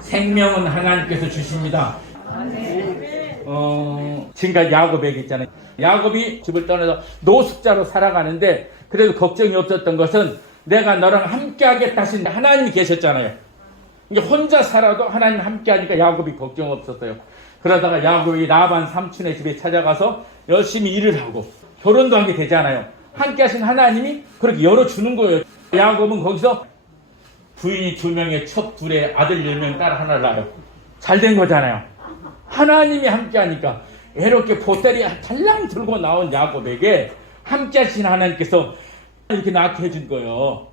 생명은 하나님께서 주십니다. 지금까지 야곱에게 있잖아요. 야곱이 집을 떠나서 노숙자로 살아가는데 그래도 걱정이 없었던 것은 내가 너랑 함께 하겠다 하신 하나님이 계셨잖아요. 이게 혼자 살아도 하나님 함께 하니까 야곱이 걱정 없었어요. 그러다가 야곱이 라반 삼촌의 집에 찾아가서 열심히 일을 하고 결혼도 하게 되잖아요. 함께 하신 하나님이 그렇게 열어주는 거예요. 야곱은 거기서 부인이 2명에 첩 2에 아들 10명 딸 하나를 낳아요. 잘 된 거잖아요. 하나님이 함께 하니까 이렇게 보따리 달랑 들고 나온 야곱에게 함께 하신 하나님께서 이렇게 낳게 해준 거예요.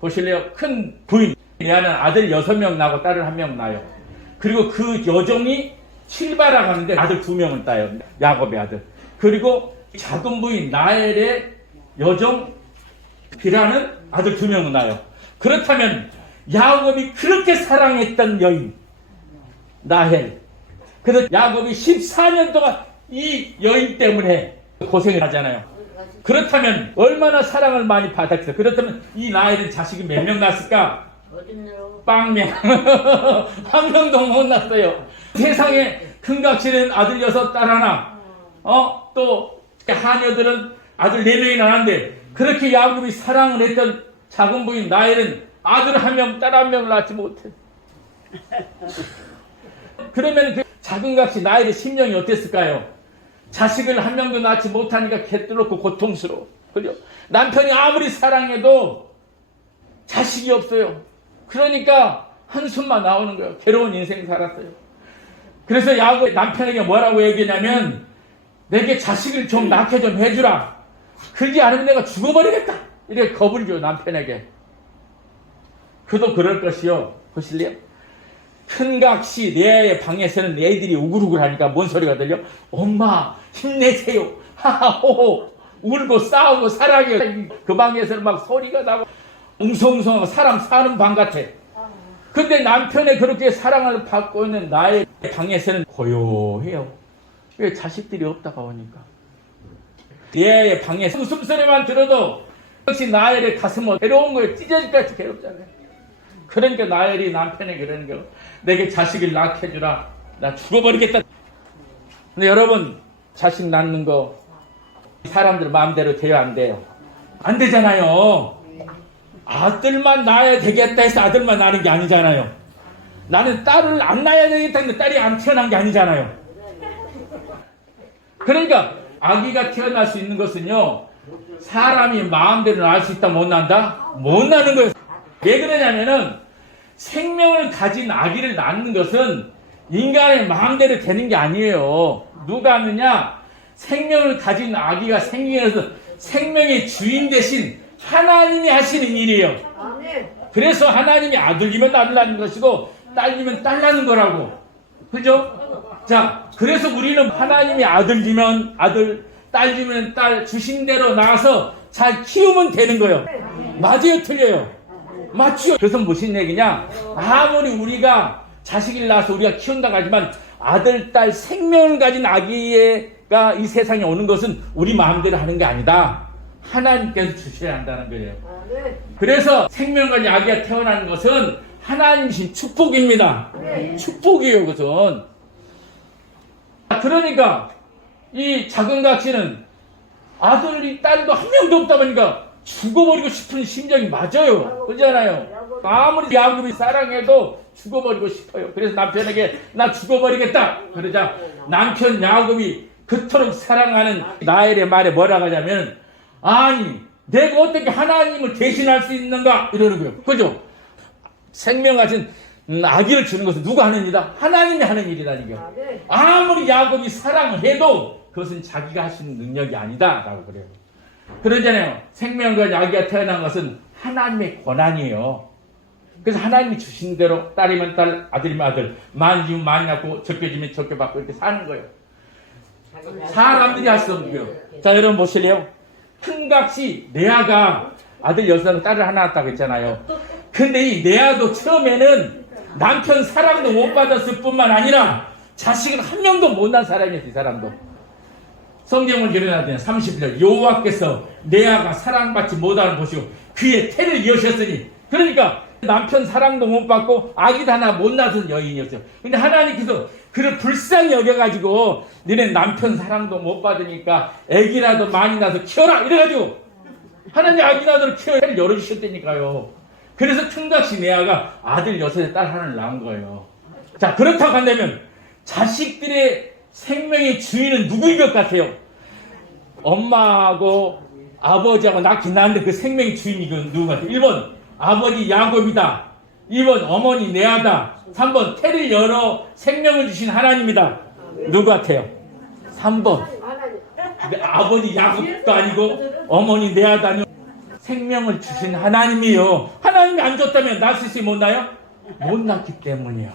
보실래요? 큰 부인 레아는 아들 6명 낳고 딸을 1명 낳아요. 그리고 그 여종이 실바라가는데 아들 2명을 따요. 야곱의 아들. 그리고 작은 부인 라헬의 여종 비라는 아들 2명을 낳아요. 그렇다면 야곱이 그렇게 사랑했던 여인 라헬, 그래서 야곱이 14년 동안 이 여인 때문에 고생을 하잖아요. 그렇다면 얼마나 사랑을 많이 받았겠어요. 그렇다면 이 라헬은 자식이 몇 명 낳았을까? 빵명. 한 명도 못 낳았어요. 세상에 큰각시는 아들 6, 딸 하나. 또 하녀들은 아들 4명이 낳았는데 그렇게 야곱이 사랑을 했던 작은 부인 라헬은 아들 1명, 딸 1명을 낳지 못해. 그러면 그 작은 각시 라헬의 심령이 어땠을까요? 자식을 1명도 낳지 못하니까 개뚫었고 고통스러워. 그죠? 남편이 아무리 사랑해도 자식이 없어요. 그러니까 한숨만 나오는 거예요. 괴로운 인생 살았어요. 그래서 야곱 남편에게 뭐라고 얘기냐면 내게 자식을 좀 낳게 좀 해주라. 그러지 않으면 내가 죽어버리겠다. 이렇게 겁을 줘요, 남편에게. 그도 그럴 것이요. 보실래요? 큰각시 레아의 방에서는 애들이 우글우글 하니까 뭔 소리가 들려? 엄마 힘내세요. 하하호호 울고 싸우고 사랑해요. 그 방에서는 막 소리가 나고 웅성웅성하고 사람 사는 방 같아. 근데 남편의 그렇게 사랑을 받고 있는 나의 방에서는 고요해요. 왜? 자식들이 없다가 오니까. 레아의 방에 숨소리만 들어도 역시 나엘의 가슴은 괴로운 거예요. 찢어질까지 괴롭잖아요. 그러니까 나엘이 남편에게 그러는 거예요. 내게 자식을 낳게 해주라. 나 죽어버리겠다. 근데 여러분, 자식 낳는 거 사람들 마음대로 돼요, 안 돼요? 안 되잖아요. 아들만 낳아야 되겠다 해서 아들만 낳는 게 아니잖아요. 나는 딸을 안 낳아야 되겠다 했는데 딸이 안 태어난 게 아니잖아요. 그러니까 아기가 태어날 수 있는 것은요, 사람이 마음대로 낳을 수 있다 못 낳는다? 못 낳는 거예요. 왜 그러냐면은 생명을 가진 아기를 낳는 것은 인간의 마음대로 되는 게 아니에요. 누가 하느냐? 생명을 가진 아기가 생겨서 생명의 주인 대신 하나님이 하시는 일이에요. 그래서 하나님이 아들이면 아들 낳는 것이고 딸이면 딸 낳는 거라고. 그죠? 자, 그래서 우리는 하나님이 아들이면 아들, 딸이면 딸 주신 대로 낳아서 잘 키우면 되는 거예요. 맞아요, 틀려요? 맞죠? 그래서 무슨 얘기냐? 아무리 우리가 자식을 낳아서 우리가 키운다고 하지만 아들, 딸 생명을 가진 아기가 이 세상에 오는 것은 우리 마음대로 하는 게 아니다. 하나님께서 주셔야 한다는 거예요. 그래서 생명 가진 아기가 태어나는 것은 하나님이신 축복입니다. 축복이에요, 그것은. 그러니까 이 작은 각시는 아들이 딸도 한 명도 없다 보니까 죽어버리고 싶은 심정이 맞아요. 그렇잖아요. 아무리 야곱이 사랑해도 죽어버리고 싶어요. 그래서 남편에게 나 죽어버리겠다. 그러자 남편 야곱이 그토록 사랑하는 라헬의 말에 뭐라고 하냐면 아니 내가 어떻게 하나님을 대신할 수 있는가 이러는 거예요. 그죠? 생명 가진 아기를 주는 것은 누가 하는 일이다? 하나님이 하는 일이라니까요. 아무리 야곱이 사랑을 해도 그것은 자기가 하시는 능력이 아니다 라고 그래요. 그러잖아요. 생명과 아기가 태어난 것은 하나님의 권한이에요. 그래서 하나님이 주신 대로 딸이면 딸, 아들이면 아들, 많이 주면 많이 낳고 적게 주면 적게 받고 이렇게 사는 거예요. 사람들이 할 수 없는 거예요. 자, 여러분 보실래요? 큰각시 레아가 아들 6명 딸을 하나 낳았다고 했잖아요. 근데 이 레아도 처음에는 남편 사랑도 못 받았을 뿐만 아니라 자식을 한 명도 못 낳은 사람이었어요. 이 사람도. 성경을 기록하더니 30절 여호와께서 레아가 사랑받지 못하는 보시고 그의 태를 이으셨으니 그러니까 남편 사랑도 못 받고 아기도 하나 못 낳은 여인이었어요. 근데 하나님께서 그를 불쌍히 여겨가지고 너네 남편 사랑도 못 받으니까 아기라도 많이 낳아서 키워라 이래가지고 하나님 아기 낳아서 키워야 열어주셨다니까요. 그래서 청각시 레아가 아들 6에 딸 하나를 낳은 거예요. 자, 그렇다고 한다면 자식들의 생명의 주인은 누구인 것 같아요? 엄마하고 아버지하고 낳긴 낳았는데 그 생명의 주인이 누구 같아요? 1번 아버지 야곱이다. 2번 어머니 레아다. 3번 태를 열어 생명을 주신 하나님이다. 누구 같아요? 3번 아버지 야곱도 아니고 어머니 레아도 아니고 생명을 주신 하나님이요. 하나님이 안 줬다면 낳을 수 있어요? 못 낳아요? 못 낳기 때문이에요.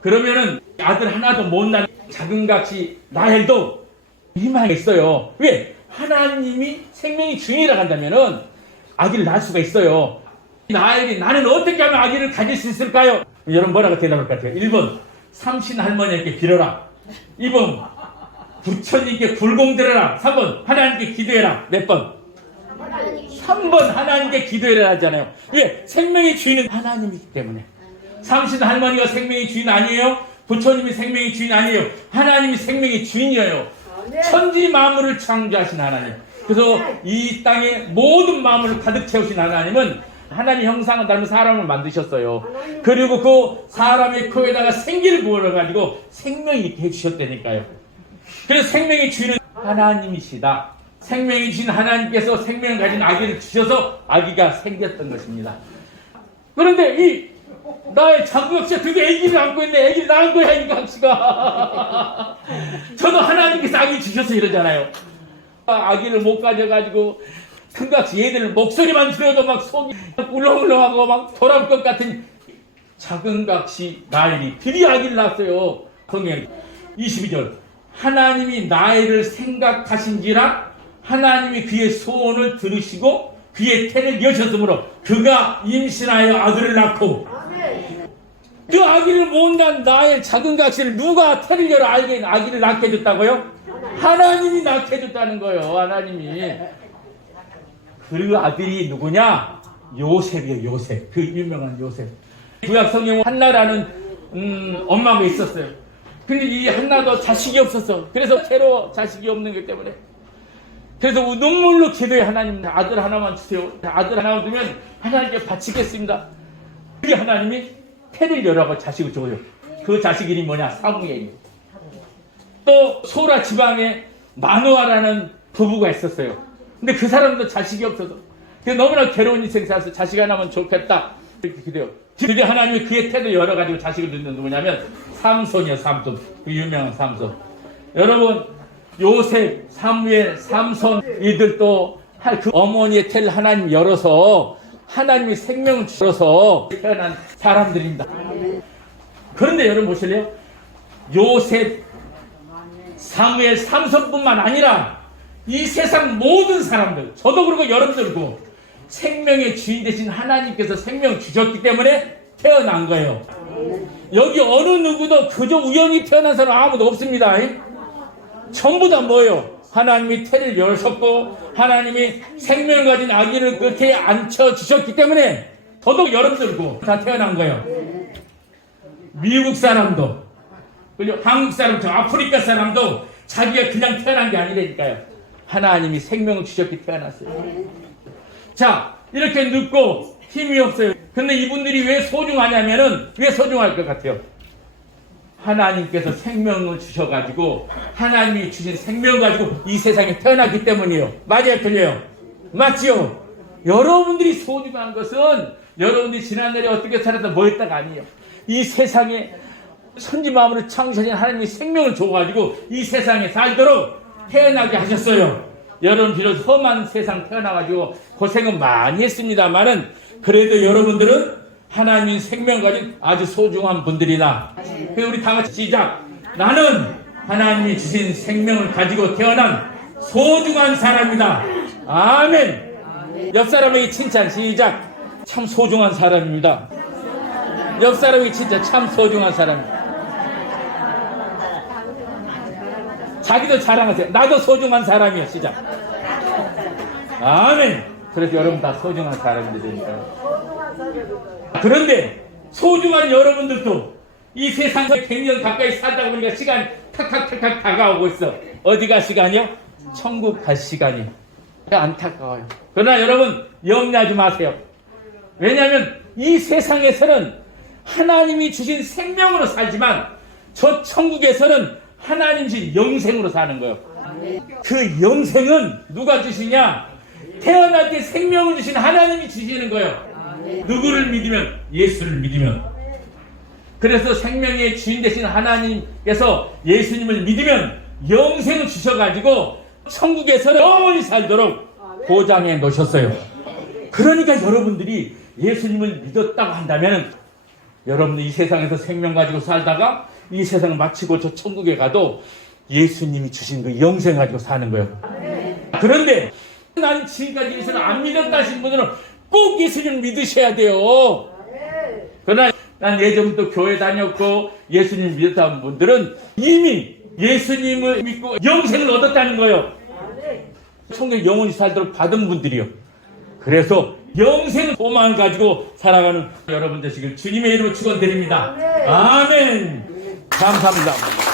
그러면은 아들 하나도 못 낳는 작은같이 라헬도 희망이 있어요. 왜? 하나님이 생명의 주인이라고 한다면은 아기를 낳을 수가 있어요. 라헬이 나는 어떻게 하면 아기를 가질 수 있을까요? 여러분 뭐라고 대답할 것 같아요? 1번 삼신 할머니에게 빌어라. 2번 부처님께 불공드려라. 3번 하나님께 기도해라. 몇 번? 3번 하나님께 기도해라 하잖아요. 왜? 생명의 주인은 하나님이기 때문에. 삼신 할머니가 생명의 주인 아니에요? 부처님이 생명의 주인 아니에요? 하나님이 생명의 주인이에요. 천지 만물을 창조하신 하나님. 그래서 이 땅에 모든 만물을 가득 채우신 하나님은 하나님의 형상을 닮은 사람을 만드셨어요. 그리고 그 사람의 코에다가 생기를 부어가지고 생명이 있게 해주셨다니까요. 그래서 생명의 주인은 하나님이시다. 생명의 주인 하나님께서 생명을 가진 아기를 주셔서 아기가 생겼던 것입니다. 그런데 이 나의 장국씨가 드디어 아기를 안고 있네. 아기를 낳은 거야 이 강씨가. 저도 하나님께서 아기 주셔서 이러잖아요. 아기를 못 가져가지고 생각시 얘들 목소리만 들어도 막 속이 울렁울렁하고 막 돌아올 것 같은 작은각시 나엘이 드디어 아기를 낳았어요. 성경 22절 하나님이 나엘을 생각하신지라 하나님이 그의 소원을 들으시고 그의 태를 여셨으므로 그가 임신하여 아들을 낳고 그 아기를 못 낳은 나엘 작은각시를 누가 태를 열어 아기를 낳게 해줬다고요? 하나님이 낳게 해줬다는 거예요. 하나님이. 그 아들이 누구냐? 요셉이에요. 요셉. 그 유명한 요셉. 구약 성경에 한나라는 엄마가 있었어요. 근데 이 한나도 자식이 없었어. 그래서 새로 자식이 없는 것 때문에 그래서 눈물로 기도해. 하나님 아들 하나만 주세요. 아들 하나만 주면 하나님께 바치겠습니다. 그게 하나님이 태를 열어서 자식을 줘요. 그 자식 이름이 뭐냐? 사무엘이에요. 또 소라 지방에 마누아라는 부부가 있었어요. 근데 그 사람도 자식이 없어서 너무나 괴로운 인생 살아서 자식 하나만 좋겠다 이렇게 기도해요. 드디어 하나님이 그의 태도 열어가지고 자식을 주는 누구냐면 삼손이요. 삼손. 그 유명한 삼손. 여러분 요셉, 사무엘, 삼손 이들도 그 어머니의 태를 하나님 열어서 하나님이 생명을 주셔서 태어난 사람들입니다. 그런데 여러분 보실래요? 요셉, 사무엘, 삼손뿐만 아니라 이 세상 모든 사람들, 저도 그렇고 여러분들도 생명의 주인 되신 하나님께서 생명을 주셨기 때문에 태어난 거예요. 여기 어느 누구도 그저 우연히 태어난 사람 아무도 없습니다. 전부 다 뭐예요? 하나님이 태를 열었고 하나님이 생명을 가진 아기를 그렇게 앉혀주셨기 때문에 더더욱 여러분들도 다 태어난 거예요. 미국 사람도 그리고 한국 사람도 아프리카 사람도 자기가 그냥 태어난 게 아니라니까요. 하나님이 생명을 주셨기 태어났어요. 자, 이렇게 늙고 힘이 없어요. 근데 이분들이 왜 소중하냐면은 왜 소중할 것 같아요? 하나님께서 생명을 주셔가지고 하나님이 주신 생명 가지고 이 세상에 태어났기 때문이에요. 맞아요? 틀려요? 맞지요? 여러분들이 소중한 것은 여러분들이 지난날에 어떻게 살았다 뭐 했다가 아니에요. 이 세상에 천지 만물을 창조하신 하나님이 생명을 줘가지고 이 세상에 살도록 태어나게 하셨어요. 여러분 비록 험한 세상 태어나가지고 고생은 많이 했습니다만은 그래도 여러분들은 하나님의 생명 가진 아주 소중한 분들이다. 그래서 우리 다 같이 시작. 나는 하나님이 주신 생명을 가지고 태어난 소중한 사람이다. 아멘. 옆 사람에게 칭찬 시작. 참 소중한 사람입니다. 옆 사람에게 진짜 참 소중한 사람입니다. 자기도 자랑하세요. 나도 소중한 사람이야. 시작. 아멘. 그래서 여러분 다 소중한 사람들이 되니까요. 그런데 소중한 여러분들도 이 세상에 100년 가까이 살다 보니까 시간이 탁탁탁탁 다가오고 있어. 어디가 시간이요? 천국 갈 시간이. 안타까워요. 그러나 여러분 염려하지 마세요. 왜냐하면 이 세상에서는 하나님이 주신 생명으로 살지만 저 천국에서는 하나님 주신 영생으로 사는 거예요. 그 영생은 누가 주시냐? 태어날 때 생명을 주신 하나님이 주시는 거예요. 누구를 믿으면? 예수를 믿으면. 그래서 생명의 주인 되신 하나님께서 예수님을 믿으면 영생을 주셔가지고 천국에서는 영원히 살도록 보장해 놓으셨어요. 그러니까 여러분들이 예수님을 믿었다고 한다면 여러분들 이 세상에서 생명 가지고 살다가 이 세상을 마치고 저 천국에 가도 예수님이 주신 그 영생 가지고 사는 거예요. 그런데 나는 지금까지 예수를 안 믿었다 하신 분들은 꼭 예수님을 믿으셔야 돼요. 그러나 난 예전부터 교회 다녔고 예수님을 믿었다는 분들은 이미 예수님을 믿고 영생을 얻었다는 거예요. 천국에 영원히 살도록 받은 분들이요. 그래서 영생을 소망을 가지고 살아가는 여러분 되시길 주님의 이름으로 축원드립니다. 아멘. 감사합니다.